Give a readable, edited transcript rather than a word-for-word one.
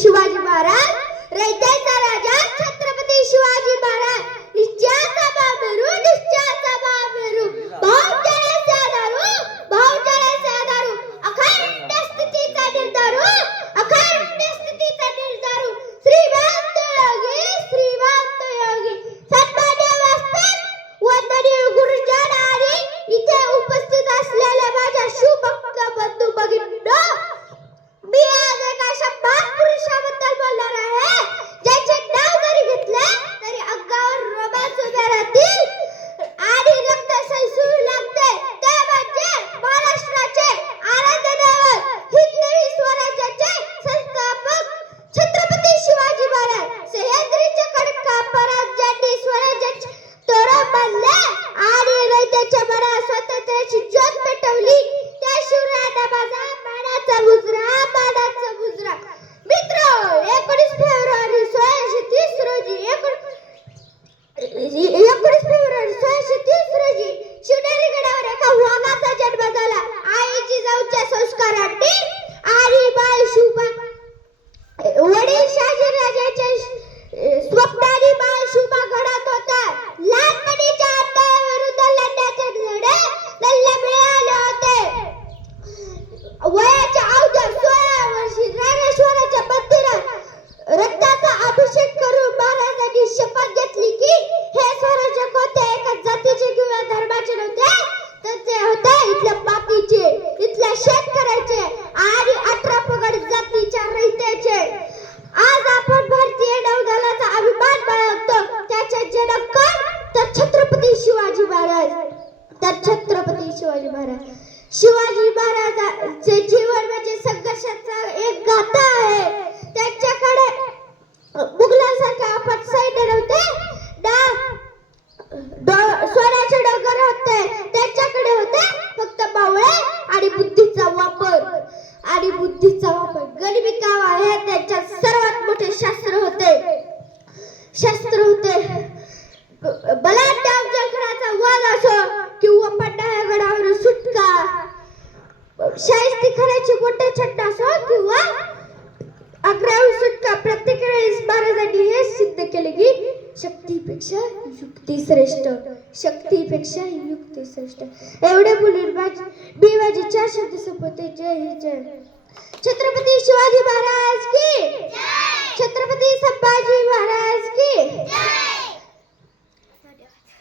शिवाजी महाराज, रयतेचा राजा छत्रपती शिवाजी महाराज, निश्चयाचा बाबरू, निश्चयाचा बाबरू, भाऊचाराचा दारू, भाऊचाराचा दारू, अखंड स्थितीचा निर्धारू, अखंड स्थितीचा निर्धारू, श्रीमंत योगी, श्रीमंत योगी, सन्मान्य व्यासपीठ व तरील गुरुजन आणि इथे उपस्थित असलेल्या माझ्या शिवभक्त बंधू भगिनींनो, मी आज एका अशा महापुरुषाबद्दल बोलणार आहे ज्याचे नाव जरी घेतले तरी अंगावर रोमांच उभे राहतील आणि रक्त सळसळू लागते. ते म्हणजे महाराष्ट्राचे आराध्य दैवत, हिंदवी स्वराज्याचे संस्थापक छत्रपती शिवाजी महाराज. सह्याद्रीच्या खडकापरात ज्यांनी स्वराज्याचे तोरण बांधले आणि रयतेच्या मनात स्वातंत्र्याची ज्योत पेटवली, त्या शिवरायांना माझा मानाचा मुजरा, मानाचा मुजरा. मित्र, 19 फेब्रुवारी 1630 रोजी 19 फेब्रुवारी 1630 रोजी शिवनेरी गडावर एका वाघाचा जन्म झाला. आई जिजाऊच्या संस्कारांनी आणि बाई शिवबा वडील शहाजीराजांच्या स्वप्नाने बाई शिवबा घडत होता. लहानपणीच्या अन्यायाविरुद्ध लढण्याचे धडे त्यांना मिळाले होते. वयाच्या अवघ्या 16 वर्षी रामेश्वराच्या मंदिरात रक्ताचा अभिषेक करून महाराजांनी शपथ घेतली की हे स्वराज्य कोणत्या एका जातीचे किंवा धर्माचे नव्हते, तर ते होते इथल्या मातीचे, इथल्या शेतकऱ्याचे आणि 18 पगड जातीच्या रयतेचे. आज आपण भारतीय नौदलाचा अभिमान बाळगतो. त्याचे जनक कोण? तर छत्रपती शिवाजी महाराज. तर छत्रपती शिवाजी महाराज. शिवाजी महाराजांचे जीवन म्हणजे संघर्षाचा एक गाथा आहे. त्यांच्याकडे मुघलांसारखे आपण सैन्य नव्हते ना, सोन्याचे डोंगर होते. त्यांच्याकडे होते फक्त बावळे आणि बुद्धीचा वापर. आणि बुद्धीचा वापर गरिबी कावा हे त्यांच्या सर्वात मोठे शास्त्र होते. बलाढ्य अफजलखानाचा वध असो किंवा पन्हाळगडावरून सुटका, शाहिस्तेखानाची मोठे छंद असो किंवा आग्र्याहून सुटका, प्रत्येक वेळेस महाराजांनी हे सिद्ध केले की शक्तीपेक्षा युक्ती श्रेष्ठ, शक्तीपेक्षा युक्ती श्रेष्ठ. एवढे बोलून मी माझे 4 शब्द संपवते. जय हिंद, जय. छत्रपती शिवाजी महाराज की, छत्रपती संभाजी महाराज की.